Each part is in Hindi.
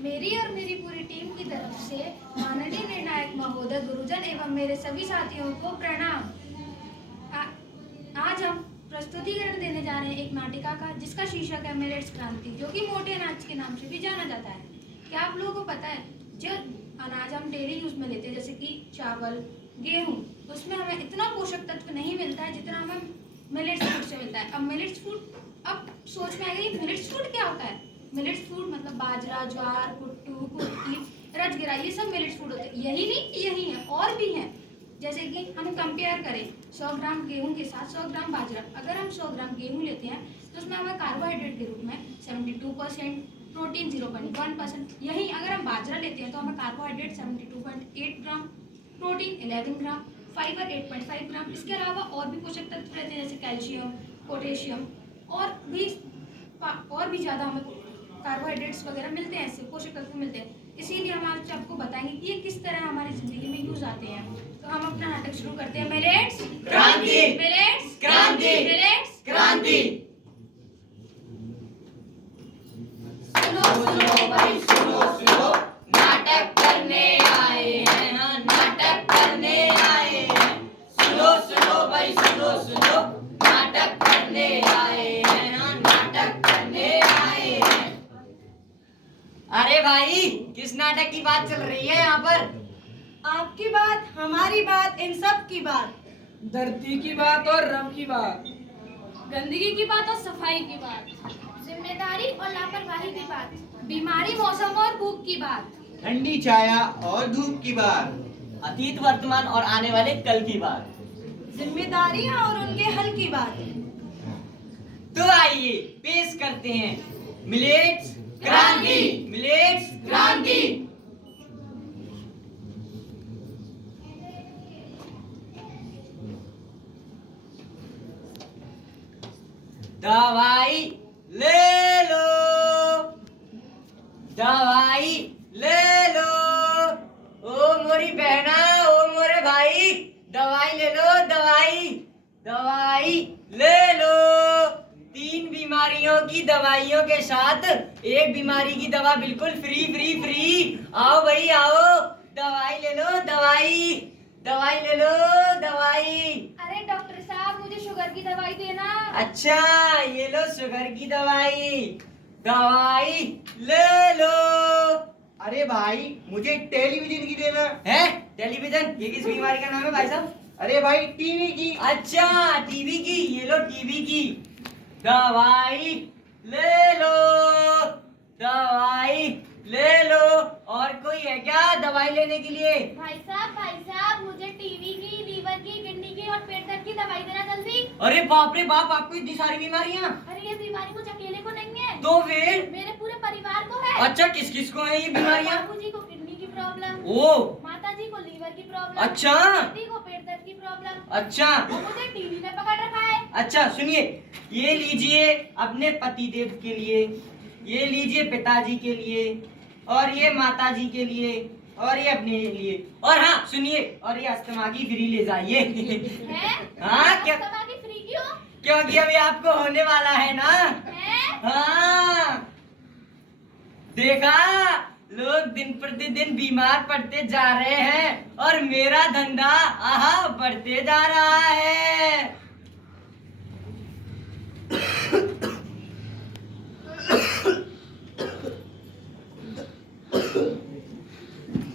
मेरी और मेरी पूरी टीम की तरफ से माननीय निर्णायक महोदय, गुरुजन एवं मेरे सभी साथियों को प्रणाम। आज हम प्रस्तुतिकरण देने जा रहे हैं एक नाटिका का, जिसका शीर्षक है मिलेट्स क्रांति, जो कि मोटे अनाज के नाम से भी जाना जाता है। क्या आप लोगों को पता है, जो अनाज हम डेली यूज में लेते हैं जैसे कि चावल, गेहूँ, उसमें हमें इतना पोषक तत्व नहीं मिलता है जितना हमें मिलेट्स फूड से मिलता है। अब मिलेट्स फूड, अब सोच में आएगा ये मिलेट्स फूड क्या होता है। मिलेट्स फूड मतलब बाजरा, ज्वार, कुट्टू, कुटकी, राजगिरा, ये सब मिलेट्स फूड होते हैं। यही नहीं, यही है और भी हैं। जैसे कि हम कंपेयर करें 100 ग्राम गेहूं के साथ 100 ग्राम बाजरा। अगर हम 100 ग्राम गेहूं लेते हैं तो उसमें हमें कार्बोहाइड्रेट के रूप में 72%, प्रोटीन 0.1%। यही अगर हम बाजरा लेते हैं तो हमें कार्बोहाइड्रेट 72.8 ग्राम, प्रोटीन 11 ग्राम, फाइबर 8.5 ग्राम। इसके अलावा और भी पोषक तत्व रहते हैं जैसे कैल्शियम, पोटेशियम और भी ज़्यादा हमें कार्बोहाइड्रेट्स वगैरह मिलते हैं, इससे पोषक तत्व मिलते हैं। इसीलिए हम आज आपको बताएंगे कि ये किस तरह हमारी जिंदगी में यूज आते हैं। तो हम अपना नाटक शुरू करते हैं। मिलेट्स क्रांति, मिलेट्स क्रांति, मिलेट्स क्रांति। सुनो सुनो भाई सुनो, नाटक करने आए हैं, हाँ नाटक करने आए हैं। सुनो भाई सुनो, नाटक करने आए हैं, हाँ नाटक करने आए हैं। अरे भाई, किस नाटक की बात चल रही है यहाँ पर? आपकी बात, हमारी बात, इन सब की बात। धरती की बात और रम की बात, गंदगी की बात और सफाई की बात, जिम्मेदारी और लापरवाही की बात, बीमारी, मौसम और भूख की बात, ठंडी छाया और धूप की बात, अतीत, वर्तमान और आने वाले कल की बात, जिम्मेदारियां और उनके हल की बात। तो आइए पेश करते हैं मिलेट्स क्रांति, मिलेट्स क्रांति। दवाई ले लो, दवाई ले लो, ओ मोरी बहना, ओ मोरे भाई, दवाई ले लो, दवाई ले लो। 3 बीमारियों की दवाइयों के साथ एक बीमारी की दवा बिल्कुल फ्री। आओ भाई आओ, दवाई ले लो, दवाई ले लो, दवाई। अरे डॉक्टर साहब, मुझे शुगर की दवाई देना। अच्छा, ये लो शुगर की दवाई ले लो। अरे भाई मुझे टेलीविजन की देना है टेलीविजन? ये किस बीमारी का नाम है भाई साहब? अरे भाई टीवी की। अच्छा, टीवी की, ये लो टीवी की दवाई ले लो, दवाई ले लो। और कोई है क्या दवाई लेने के लिए? भाई साहब, मुझे टीवी की, लीवर की, किडनी की और पेट दर्द की दवाई देना जल्दी। अरे बाप रे बाप, आपको इतनी सारी बीमारियां? अरे ये बीमारी मुझे अकेले को नहीं है, तो फिर? मेरे पूरे परिवार को है। अच्छा, किस किस को है ये बीमारियां? बाबूजी को किडनी की प्रॉब्लम, ओ, माताजी को लीवर की प्रॉब्लम, अच्छा पति को पेट दर्द की प्रॉब्लम, अच्छा और मुझे टीवी ने पकड़ रखा है। अच्छा, सुनिए, ये लीजिए अपने पतिदेव के लिए, ये लीजिए पिताजी के लिए, और ये माताजी के लिए, और ये अपने लिए, और हाँ सुनिए, और ये अस्थमा की फ्री ले जाइए। है? हाँ, क्या? अस्थमा की फ्री क्यों? क्योंकि अभी आपको होने वाला है ना। है? हाँ, देखा, लोग दिन प्रतिदिन बीमार पड़ते जा रहे हैं और मेरा धंधा आहा बढ़ते जा रहा है।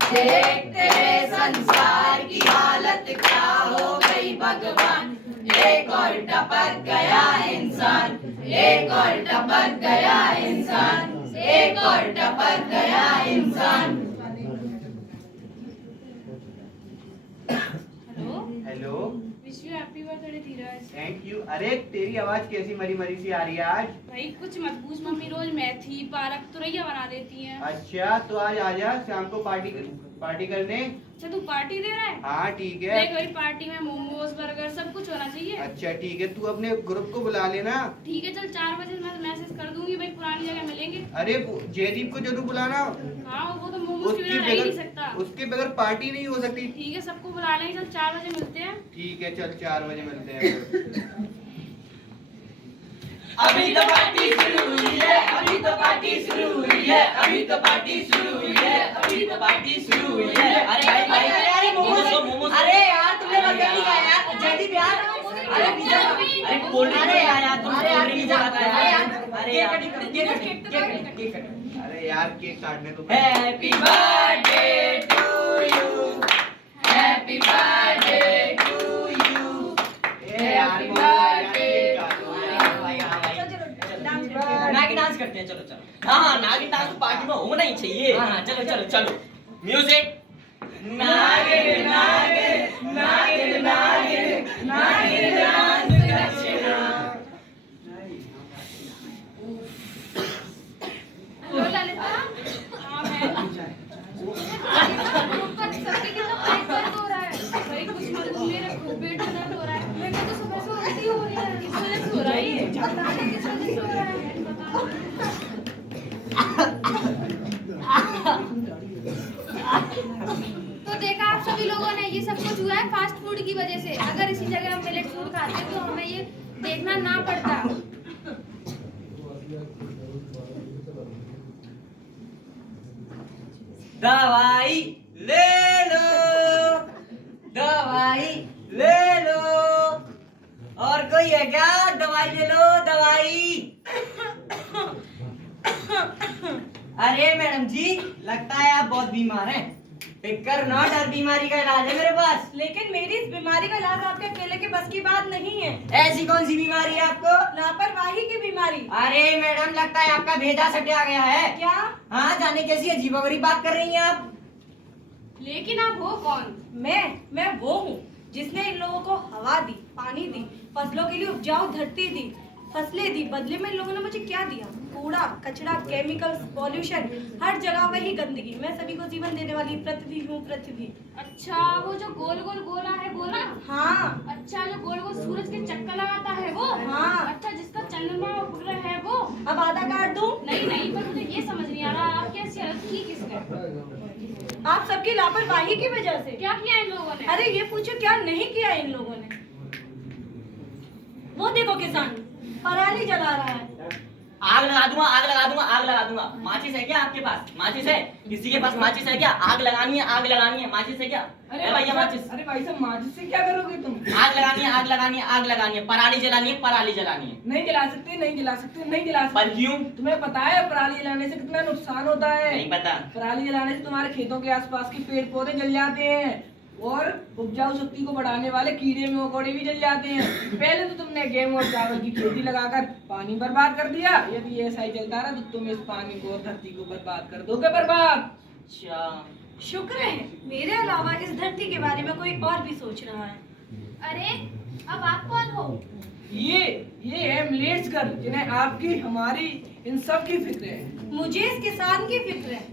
देखते संसार की हालत क्या हो गई भगवान, एक और टपक गया इंसान, एक और टपक गया इंसान, एक और टपक गया इंसान। Hello, wish you happy birthday Dheeraj. Thank you. अरे तेरी आवाज कैसी मरी मरी सी आ रही है आज? भाई कुछ मत पूछ, मम्मी रोज मेथी, पालक, तुरैया बना देती हैं। अच्छा, तो आज आजा शाम को पार्टी करने। अच्छा, तू पार्टी दे रहा है? हाँ ठीक है। देख भाई, पार्टी में मोमोज, बर्गर सब कुछ होना चाहिए। अच्छा ठीक है, तू अपने ग्रुप को बुला लेना। ठीक है, चल 4 बजे मैं मैसेज कर दूंगी भाई, पुरानी जगह मिलेंगे। अरे जयदीप को जरूर बुलाना। हाँ, वो तो मोमोज के बिना रह ही नहीं सकता। उसके बगैर पार्टी नहीं हो सकती। ठीक है, सबको बुला लेंगे, चल 4 बजे मिलते हैं। ठीक है, चल 4 बजे मिलते हैं। अभी तो पार्टी शुरू हुई है, अभी तो पार्टी शुरू हुई है, अभी तो पार्टी शुरू हुई है, अभी तो पार्टी शुरू हुई है। अरे भाई भाई, अरे मोमोज, अरे यार तुमने बर्गर नहीं खाया यार, जल्दी यार। अरे पिज्जा, अरे कोल्ड ड्रिंक नहीं खाया यार, तुम कोल्ड ड्रिंक पिज्जा खाता है यार। अरे यार केक कटिंग। अरे यार केक काटने तो happy birthday to you, happy birthday to you, happy birthday to you. नागिन डांस करते हैं, चलो चलो। हाँ नागिन डांस तो पार्टी में होना ही चाहिए। हाँ चलो चलो चलो, म्यूजिक। नागिन नागिन नागिन नागिन नागिन डांस करना। हेलो ललिता। हाँ मैं ऊपर सबके कितना पेट दर्द हो रहा है। भाई कुछ मालूम मेरा खुद पेट दर्द हो रहा है। मेरे को तो सुबह से उल्टी हो रही है। किस वजह से हो रहा है ये? पता नहीं किस वजह से हो रहा है। तो देखा आप सभी लोगों ने, ये सब कुछ हुआ है फास्ट फूड की वजह से। अगर इसी जगह हम मिलेट फूड खाते तो हमें ये देखना ना पड़ता। दवाई ले लो, दवाई ले लो। और कोई है क्या? दवाई ले लो, दवाई। अरे मैडम जी, लगता है आप बहुत बीमार हैं। फिकर नॉट, हर बीमारी का इलाज है मेरे पास। लेकिन मेरी इस बीमारी का इलाज आपके अकेले के बस की बात नहीं है। ऐसी कौन सी बीमारी है आपको? लापरवाही की बीमारी। अरे मैडम, लगता है आपका भेजा सटिया गया है। क्या? हाँ, जाने कैसी अजीबोगरीब बात कर रही हैं आप। लेकिन आप हो कौन? मैं वो हूँ जिसने इन लोगों को हवा दी, पानी दी, फसलों के लिए उपजाऊ धरती दी, फसलें दी। बदले में इन लोगों ने मुझे क्या दिया? कूड़ा कचरा, केमिकल्स, पॉल्यूशन, हर जगह वही गंदगी। मैं सभी को जीवन देने वाली पृथ्वी हूँ, पृथ्वी। अच्छा वो जो गोल गोल गोला है गोला? हाँ अच्छा जो गोल गोल सूरज के चक्कर लगाता है वो? हाँ। अच्छा जिसका चंद्रमा उपग्रह है वो? अब आधा काट दूं? नहीं नहीं, पर मुझे ये समझ नहीं आ रहा आपकी ऐसी हालत की किसने? आप सबकी लापरवाही की वजह से। क्या किया इन लोगों ने? अरे ये पूछो क्या नहीं किया इन लोगों ने। वो देखो किसान पराली जला रहा है। आग लगा दूंगा, आग लगा दूंगा, आग लगा दूंगा। माचिस है क्या आपके पास? माचिस है? किसी के पास माचिस है क्या? आग लगानी है, आग लगानी है। माचिस है क्या? अरे भैया माचिस। अरे भाई साहब, माचिस से क्या करोगे तुम? आग लगानी है, आग लगानी है, आग लगानी है। पराली जलानी है, पराली जलानी है। नहीं जला सकते, नहीं जला सकते, नहीं जला सकते। पर क्यों? तुम्हें पता है पराली जलाने से कितना नुकसान होता है? नहीं पता। पराली जलाने से तुम्हारे खेतों के आसपास के पेड़ पौधे जल जाते हैं और उपजाऊ शक्ति को बढ़ाने वाले कीड़े मकोड़े भी जल जाते हैं। पहले तो तुमने गेहूं और चावल की खेती लगाकर पानी बर्बाद कर दिया। यदि ऐसा ही चलता रहा तो तुम इस पानी को और धरती को बर्बाद कर दोगे। बर्बाद। अच्छा, शुक्र है मेरे अलावा इस धरती के बारे में कोई और भी सोच रहा है। अरे अब आप कौन हो? ये है मिलेट्स गर्ल, जिन्हें आपकी, हमारी, इन सब की फिक्र है। मुझे इस किसान की फिक्र है,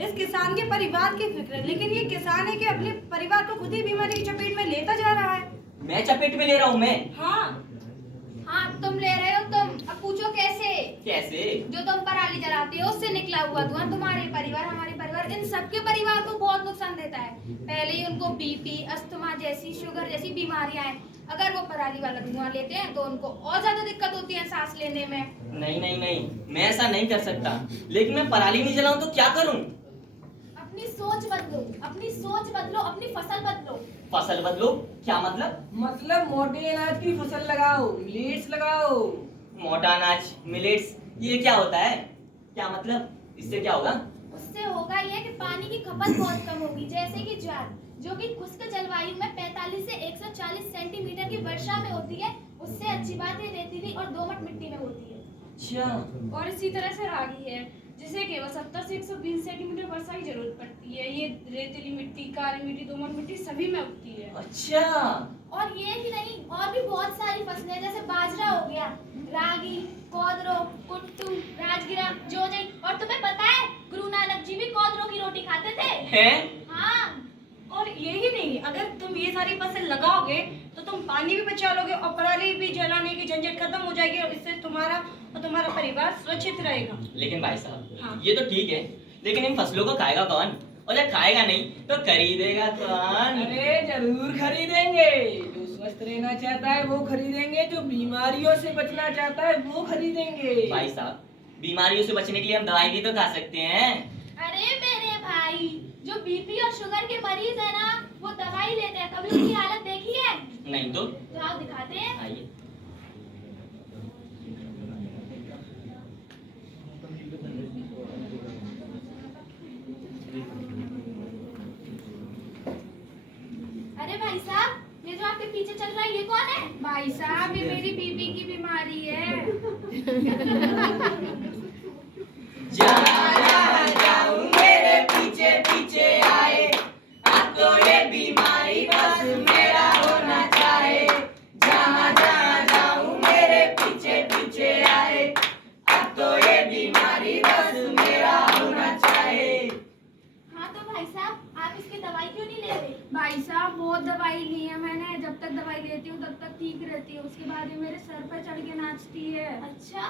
इस किसान के परिवार की फिक्र है। लेकिन ये किसान है कि अपने परिवार को खुद ही बीमारी की चपेट में लेता जा रहा है। मैं चपेट में ले रहा हूँ मैं? हाँ हाँ तुम ले रहे हो तुम। अब पूछो कैसे? कैसे? जो तुम पराली जलाते हो उससे निकला हुआ धुआं तुम्हारे परिवार, हमारे परिवार, इन सबके परिवार को बहुत नुकसान देता है। पहले ही उनको बीपी, अस्थमा जैसी, शुगर जैसी बीमारियां हैं। अगर वो पराली वाला धुआं लेते हैं तो उनको और ज्यादा दिक्कत होती है सांस लेने में। नहीं नहीं नहीं, मैं ऐसा नहीं कर सकता। लेकिन मैं पराली नहीं जलाऊं तो क्या करूं? अपनी सोच बदलो, अपनी सोच बदलो, अपनी फसल बदलो। फसल बदलो? क्या मतलब? मतलब मोटे अनाज की फसल लगाओ, मिलेट्स लगाओ। मोटा अनाज, मिलेट्स, ये क्या होता है? क्या मतलब? इससे क्या होगा? उससे होगा ये कि पानी की खपत बहुत कम होगी। जैसे कि ज्वार, जो कि खुश्क जलवायु में 45 से 140 सेंटीमीटर की वर्षा में होती है, उससे अच्छी बात है रेतीली और दोमट मिट्टी में होती है। अच्छा, और इसी तरह से रागी है जिसे केवल 70 से 120 सेंटीमीटर वर्षा की जरूरत पड़ती है। ये रेतीली मिट्टी, काली मिट्टी, दोमट मिट्टी सभी में उगती है। अच्छा। और ये ही नहीं, और भी बहुत सारी फसलें जैसे बाजरा हो गया, रागी, कोदरो, कुट्टू, राजगिरा, जोजई। और तुम्हें पता है गुरु नानक जी भी कोदरो की रोटी खाते थे। हैं? हाँ। और यही नहीं, अगर तुम ये सारी फसल लगाओगे तो तुम पानी भी बचा लोगे और पराली भी जलाने की झंझट खत्म हो जाएगी और इससे तुम्हारा और तुम्हारा परिवार सुरक्षित रहेगा। लेकिन भाई साहब, हाँ। ये तो ठीक है, लेकिन इन फसलों को खाएगा कौन? और जब खाएगा नहीं तो खरीदेगा कौन? अरे जरूर खरीदेंगे। जो स्वस्थ रहना चाहता है वो खरीदेंगे, जो बीमारियों से बचना चाहता है वो खरीदेंगे। भाई साहब, बीमारियों से बचने के लिए हम दवाई भी तो खा सकते हैं। अरे मेरे भाई, जो बीपी और शुगर के मरीज है ना, वो दवाई लेते हैं, कभी उनकी हालत देखी है? नहीं तो आप दिखाते हैं। आइए। अरे भाई साहब, ये जो आपके पीछे चल रहा है ये कौन है? भाई साहब, ये मेरी बीपी की बीमारी है। जहाँ जाऊं मेरे पीछे पीछे आए, अब तो ये बीमारी बस मेरा होना चाहे। जहाँ जाऊं मेरे पीछे पीछे आए, अब तो ये बीमारी बस मेरा होना चाहे। हाँ तो भाई साहब, आप इसकी दवाई क्यों नहीं ले रहे? भाई साहब, बहुत दवाई ली है मैंने, जब तक दवाई लेती हूँ तब तक ठीक रहती है, उसके बाद ये मेरे सर पर चढ़ के नाचती है। अच्छा।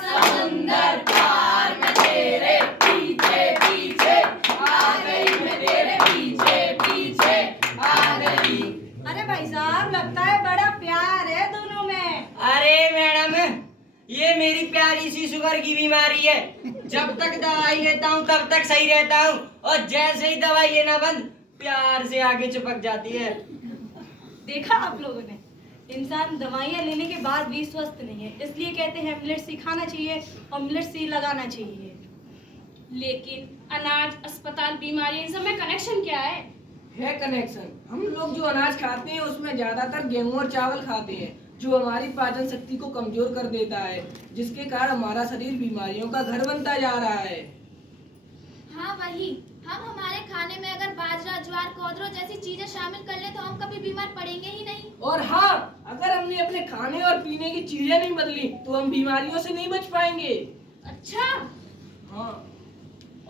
समुंदर पार में तेरे पीछे पीछे आ गई, मैं तेरे पीछे पीछे आ गई। अरे भाई साहब, लगता है बड़ा प्यार है दोनों में। अरे मैडम, ये मेरी प्यारी सी शुगर की बीमारी है। जब तक दवाई लेता हूँ तब तक सही रहता हूँ, और जैसे ही दवाई लेना बंद, प्यार से आगे चिपक जाती है। देखा आप लोगों ने, इंसान दवाइयाँ लेने के बाद भी स्वस्थ नहीं है, इसलिए कहते हैं मिलेट सी खाना चाहिए और मिलेट सी लगाना चाहिए। लेकिन अनाज, अस्पताल, बीमारियां, इन सब में कनेक्शन क्या है? है कनेक्शन। हम लोग जो अनाज खाते हैं उसमें ज्यादातर गेहूं और चावल खाते हैं, जो हमारी पाचन शक्ति को कमजोर कर देता है, जिसके कारण हमारा शरीर बीमारियों का घर बनता जा रहा है। हाँ वही, हम हमारे खाने में अगर बाजरा, ज्वार, कोदरो जैसी चीजें शामिल कर ले तो हम कभी बीमार पड़ेंगे ही नहीं। और हाँ, अगर हमने अपने खाने और पीने की चीजें नहीं बदली तो हम बीमारियों से नहीं बच पाएंगे। अच्छा। हाँ।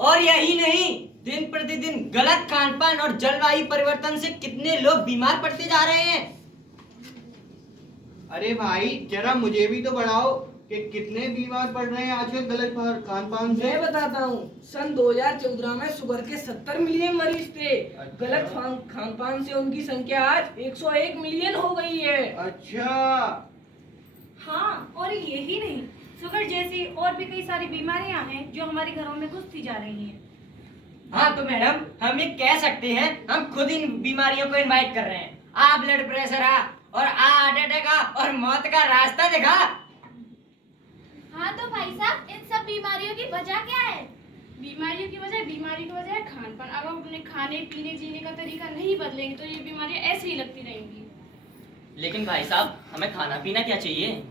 और यही नहीं, दिन प्रतिदिन गलत खान पान और जलवायु परिवर्तन से कितने लोग बीमार पड़ते जा रहे हैं। अरे भाई, जरा मुझे भी तो बढ़ाओ कि कितने बीमार पड़ रहे हैं आजकल गलत खान पान से। मैं बताता हूँ, सन 2014 में शुगर के 70 मिलियन मरीज थे। गलत खान पान से उनकी संख्या आज 101 मिलियन हो गई है। अच्छा। हाँ, और यही नहीं, शुगर जैसी और भी कई सारी बीमारियां हैं जो हमारे घरों में घुसती जा रही हैं। हाँ तो मैडम, हम ये कह सकते हैं, हम खुद इन बीमारियों को इनवाइट कर रहे हैं। आ ब्लड प्रेशर आ, और आ हार्ट अटैक आ, और मौत का रास्ता दिखा। हाँ तो भाई साहब, इन सब बीमारियों की वजह क्या है? बीमारी की वजह है खान पान। अब हम अपने खाने पीने जीने का तरीका नहीं बदलेंगे तो ये बीमारियां ऐसे ही लगती रहेंगी। लेकिन भाई साहब, हमें खाना पीना क्या चाहिए?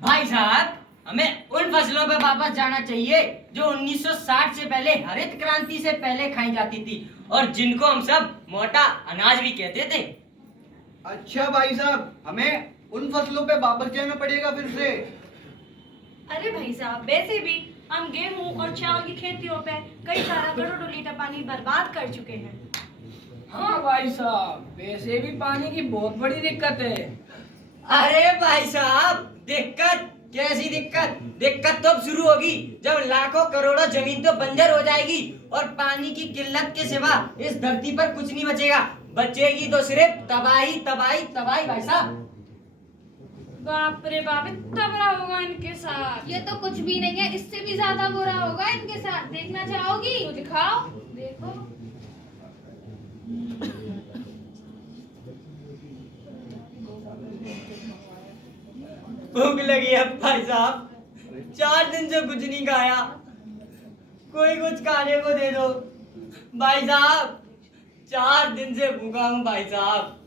भाई साहब, हमें उन फसलों पर वापस जाना चाहिए जो 1960 से पहले, हरित क्रांति से पहले खाई जाती थी, और जिनको हम सब मोटा अनाज भी कहते थे। अच्छा भाई साहब, हमें उन फसलों पे वापस जाना पड़ेगा फिर से। अरे भाई साहब, वैसे भी हम गेहूं और चावल की खेतियों पे कई सारा करोड़ों लीटर पानी बर्बाद कर चुके हैं। हाँ भाई साहब, वैसे भी पानी की बहुत बड़ी दिक्कत है। अरे भाई साहब, दिक्कत कैसी दिक्कत? दिक्कत तो अब शुरू होगी जब लाखों करोड़ों जमीन तो बंजर हो जाएगी और पानी की किल्लत के सिवा इस धरती पर कुछ नहीं बचेगा। बचेगी तो सिर्फ तबाही तबाही तबाही। भाई साहब, बाप रे बाप, इतना बुरा होगा इनके साथ। ये तो कुछ भी नहीं है, इससे भी ज्यादा बुरा होगा इनके साथ। देखना चाहोगी? तो दिखाओ। देखो। भूख लगी है भाई साहब, 4 दिन से कुछ नहीं खाया, कोई कुछ खाने को दे दो। भाई साहब, 4 दिन से भूखा हूँ भाई साहब,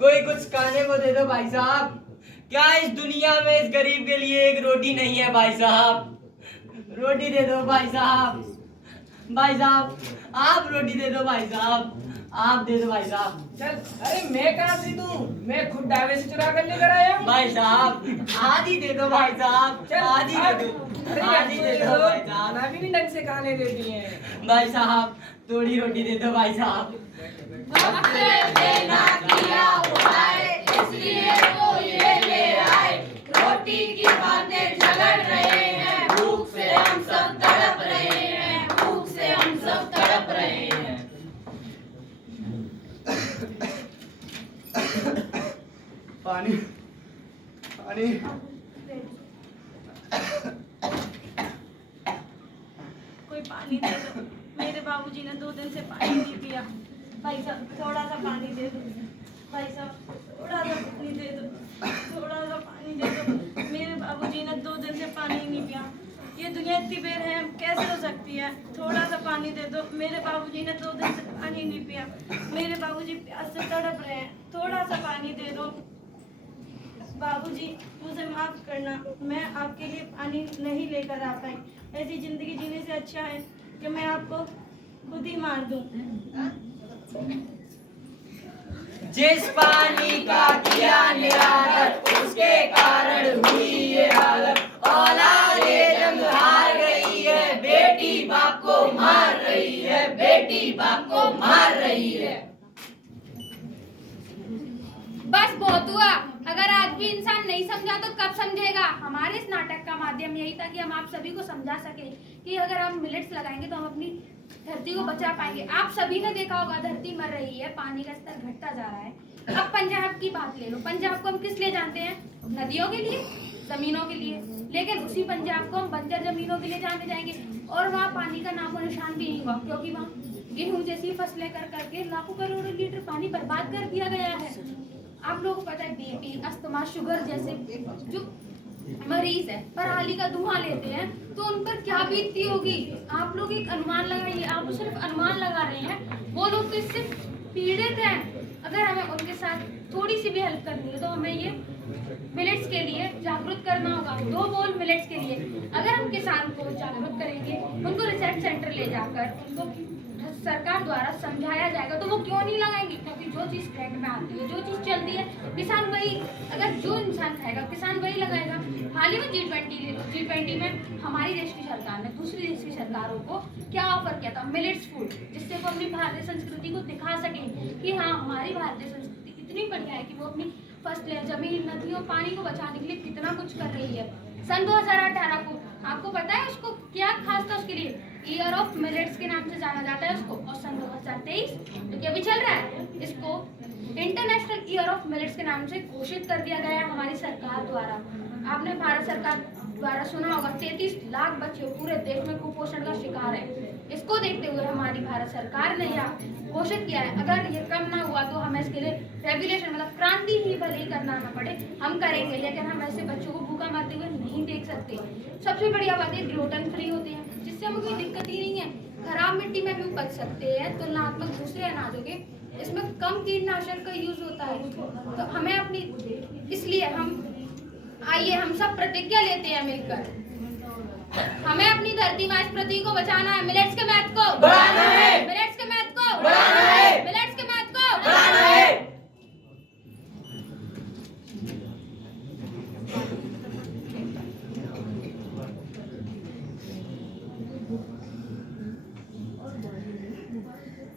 कोई कुछ खाने को दे दो भाई साहब। क्या इस दुनिया में इस गरीब के लिए एक रोटी नहीं है भाई साहब? रोटी दे दो भाई साहब। भाई साहब, आप रोटी दे दो भाई साहब, आप दे दो भाई साहब। चल, अरे मैं कहाँ से दूं? मैं खुद ढाबे से चुरा कर लेकर आया हूँ। भाई साहब, आधी दे दो भाई साहब, चल, आधी दे दो, अरे आधी दे दो भाई साहब। खाना भी नहीं ढंग से खाने देती हैं। भाई साहब, थोड़ी रोटी दे दो भाई साहब। वक्त देना किया हुआ है, इसलिए वो ये रोटी की बातें झगड़ रहे हैं, भूख से हम सब तड़प रहे हैं, भूख से हम सब तड़प रहे हैं। पानी पानी कोई पानी दे दो, मेरे बाबूजी ने 2 दिन से पानी नहीं पिया। भाई साहब थोड़ा सा पानी दे दो, भाई साहब थोड़ा सा पानी दे दो, थोड़ा सा पानी दे दो। मेरे बाबूजी ने 2 दिन से पानी नहीं पिया। ये दुनिया इतनी बेरहम कैसे हो सकती है? थोड़ा सा पानी दे दो, मेरे बाबूजी ने 2 दिन से पानी नहीं पिया। मेरे बाबूजी प्यास से तड़प रहे हैं, थोड़ा सा पानी दे दो। बाबूजी मुझे माफ करना, मैं आपके लिए पानी नहीं लेकर आ पाई। ऐसी जिंदगी जीने से अच्छा है कि मैं आपको खुद ही मार दूं। जिस पानी का किया निरादर उसके कारण हुई ये हालत। औलादे जंग हार गई है, बेटी बाप को मार रही है, बेटी बाप को मार रही है। बस बहुत हुआ। अगर आज भी इंसान नहीं समझा तो कब समझेगा? हमारे इस नाटक का माध्यम यही था कि हम आप सभी को समझा सके कि अगर हम मिलेट्स लगाएंगे तो हम अपनी धरती को बचा पाएंगे। आप सभी ने देखा होगा धरती मर रही है, पानी का स्तर घटता जा रहा है। अब पंजाब की बात ले लो। पंजाब को हम किस लिए जानते हैं? नदियों के लिए, जमीनों के लिए। लेकिन उसी पंजाब को हम बंजर जमीनों के लिए जाने जाएंगे और वहाँ पानी का नामो निशान भी नहीं हुआ, क्योंकि वहाँ गेहूं जैसी फसलें कर करके लाखों करोड़ों लीटर पानी बर्बाद कर दिया गया है। आप लोगों को पता है बीपी, अस्थमा, शुगर जैसे जो मरीज है पराली का धुआं लेते हैं तो उन पर क्या बीतती होगी? आप लोग एक अनुमान लगाइए। आप तो सिर्फ अनुमान लगा रहे हैं, वो लोग तो इससे पीड़ित हैं। अगर हमें उनके साथ थोड़ी सी भी हेल्प करनी है तो हमें ये मिलेट्स के लिए जागरूक करना होगा। 2 बोल मिलेट्स के लिए। अगर हम किसान को जागरूक करेंगे, उनको रिसर्च सेंटर ले जाकर उनको सरकार द्वारा समझाया जाएगा तो वो क्यों नहीं लगाएंगे? क्योंकि जो चीज़ ट्रेंड में आती है, जो चीज़ चलती है, किसान वही, अगर जो इंसान खाएगा किसान वही लगाएगा। हाल ही में G20 ले लो। G20 में हमारी देश की सरकार ने दूसरी देश की सरकारों को क्या ऑफर किया था? मिलेट्स फूड, जिससे वो अपनी भारतीय संस्कृति को दिखा सकें कि हाँ हमारी भारतीय संस्कृति कितनी बढ़िया है, कि वो अपनी फसलें, जमीन, नदियों, पानी को बचाने के लिए कितना कुछ कर रही है। सन 2018 को आपको पता है उसको क्या खास था? उसके लिए ईयर ऑफ मिलेट्स के नाम से जाना जाता है उसको। और सन 2023 जो कि अभी चल रहा है, इसको इंटरनेशनल ईयर ऑफ मिलेट्स के नाम से घोषित कर दिया गया है हमारी सरकार द्वारा। आपने भारत सरकार द्वारा सुना होगा 33 लाख बच्चे पूरे देश में कुपोषण का शिकार है। इसको देखते हुए हमारी भारत सरकार ने यह घोषित किया है। अगर ये कम ना हुआ तो हमें इसके लिए रेगुलेशन मतलब क्रांति ही भले ही करना ना पड़े, हम करेंगे। लेकिन हम ऐसे बच्चों को भूखा मरते हुए नहीं देख सकते। सबसे बढ़िया बात है ग्लूटेन फ्री होते हैं, जिससे हमें कोई दिक्कत ही नहीं है। खराब मिट्टी में भी उपज सकते हैं तुलनात्मक दूसरे अनाजों के। इसमें कम कीटनाशक का यूज होता है। तो हमें अपनी, इसलिए हम आइए हम सब प्रतिज्ञा लेते हैं मिलकर, हमें अपनी धरती माँ इस पृथ्वी को बचाना है। मिलेट्स के महत्व को बढ़ाना है, मिलेट्स के महत्व को बढ़ाना है, मिलेट्स के महत्व को बढ़ाना है।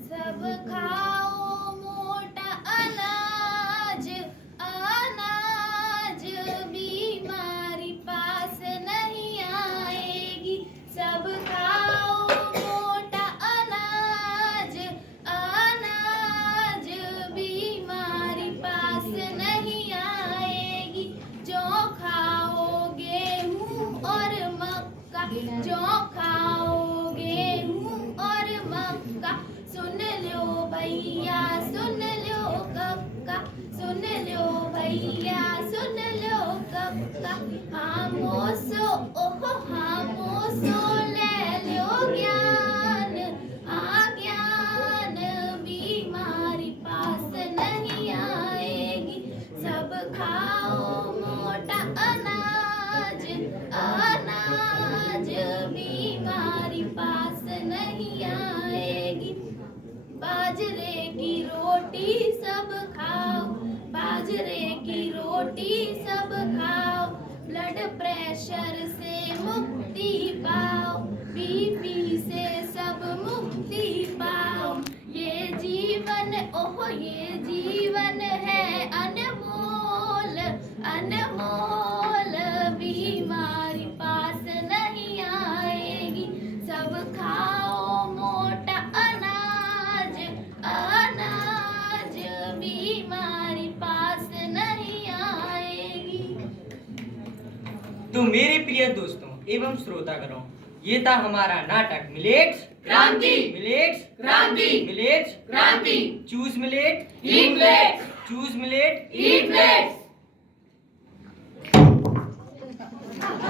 सब खाओ मोटा अनाज, अनाज बीमारी पास नहीं आएगी। सब खाओ मोटा अनाज, अनाज बीमारी पास नहीं आएगी। जो खाओ गेहूं और मक्का, जो खाओ गेहूं और मक्का, सुन लो भैया सुन लो कक्का, सुन लो भैया सुन लो कक्का। हामोसो ओहो हामोसो ले लो ज्ञान, ज्ञान बीमारी पास नहीं आएगी। सब खाओ मोटा अनाज, अनाज बीमारी पास नहीं आएगी। बाजरे की रोटी सब खाओ, बाजरे की रोटी सब खाओ। ब्लड प्रेशर से मुक्ति पाओ, बीपी से सब मुक्ति पाओ। ये जीवन ओहो ये जीवन है अनमोल, अनमोल तो मेरे प्रिय दोस्तों एवं श्रोतागणों, ये था हमारा नाटक मिलेट्स क्रांति, मिलेट्स क्रांति, मिलेट्स क्रांति, चूज मिलेट ईट मिलेट्स, चूज मिलेट ईट मिलेट्स।